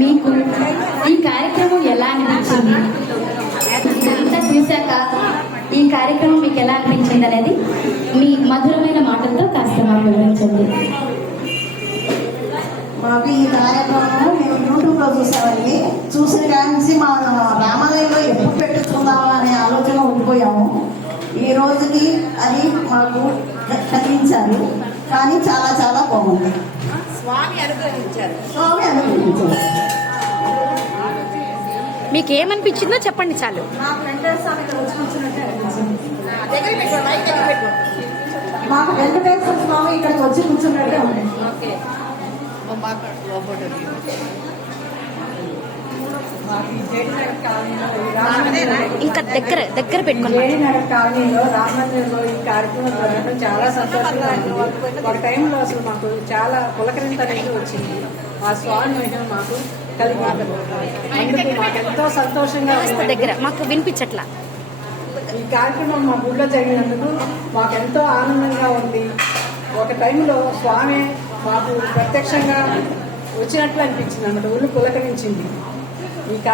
మీకు ఈ కార్యక్రమం ఎలా అనిపించింది? ఇదంతా చూశాక ఈ కార్యక్రమం మీకు ఎలా అనిపించింది అనేది మీ మధురమైన మాటలతో కాస్త మాకు వివరించండి. మాకు ఈ కార్యక్రమం మేము యూట్యూబ్లో చూసామండి. చూసిన కానీ మా రామాలయంలో ఎప్పుడు పెట్టుకుందామా అనే ఆలోచన ఉండిపోయాము. ఈ రోజుకి అది మాకు కలిగించారు. కానీ చాలా చాలా బాగుంది. స్వామి అనుగ్రహించారు. మీకు ఏమనిపించిందో చెప్పండి చాలు. మాకు వెంకటేశ్వర స్వామి ఇక్కడ వచ్చి కూర్చున్నట్టే అనిపించింది. మాకు వెంకటేశ్వర స్వామి ఇక్కడికి వచ్చి కూర్చున్నట్టే ఉంది. ఇంకా దగ్గర పెట్టుకుని జేడీనగర్ కాలనీలో రామ మందిరంలో ఈ కార్యక్రమం జరగడం చాలా సంతోషంగా ఉంది. ఒక టైంలో అసలు మాకు చాలా పులకరింత అనేది వచ్చింది. ఆ స్వామి మహిమ మాకు కలిగి అందుకు మాకు ఎంతో సంతోషంగా దగ్గర మాకు వినిపించట్లా. ఈ కార్యక్రమం మా ఊళ్ళో జరిగినందుకు మాకు ఎంతో ఆనందంగా ఉంది. ఒక టైంలో స్వామి మాకు ప్రత్యక్షంగా వచ్చినట్లు అనిపించింది అన్నమాట. ఊళ్ళు పులకరించింది ఈ కార్యక్రమం.